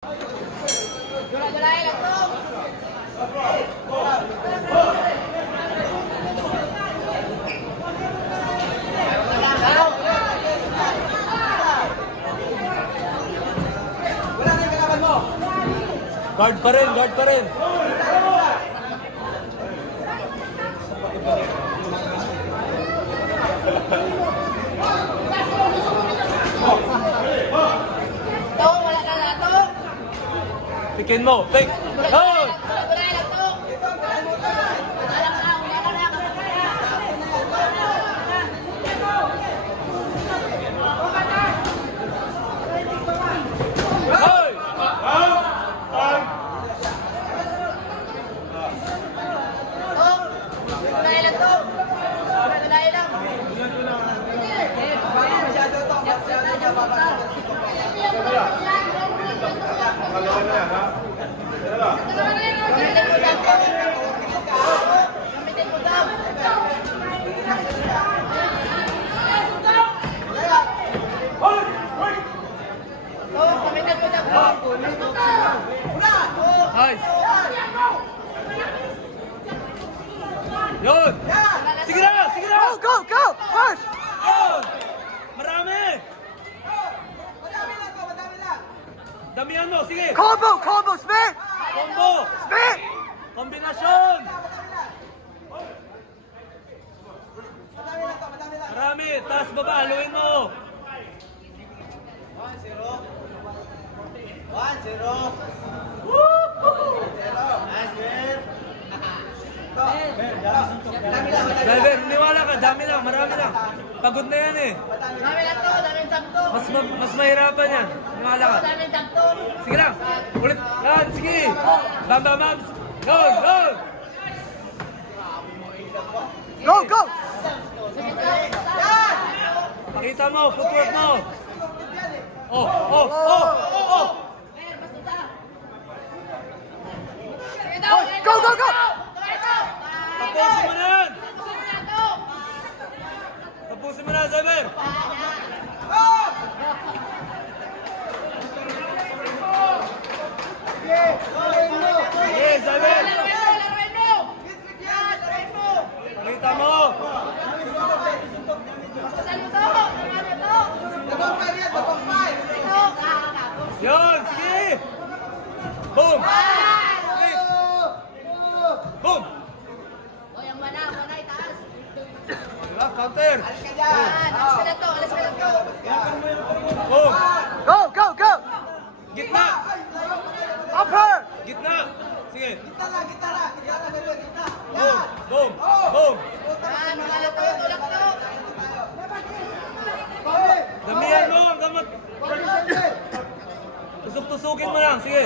Guard pa rin, guard pa rin. Wala ka na to. Pikin mo, pick. Oh! Nice. Yun. Sige na, sige na. Go, go, first. Yun. Marami. Damihan mo, sige. Combo, spin. Combo. Spin. Kombinasyon. Marami. Taas baba, haluin mo. 1-0. Driver, niwala ka, dami lang, marami lang. Pagod na yan eh. Dami lang to, dami sakto. Mas mahirapan yan. Niwala ka. Dami sakto. Sige lang. Ulit. Yan, sige. Bam, bam, bam. Goal, goal. Go. Pakita mo, footwork mo. Oh. Go. Tapusin mo na yan. Tapusin mo na, Xavier. Sige, Xavier. Pakita mo. Yun, sige. Boom. Boom. Counter. Alas ka na to. Boom. Go. Gitna. Upper. Gitna. Sige. Boom. Damihan mo. Tusuk-tusukin mo lang. Sige.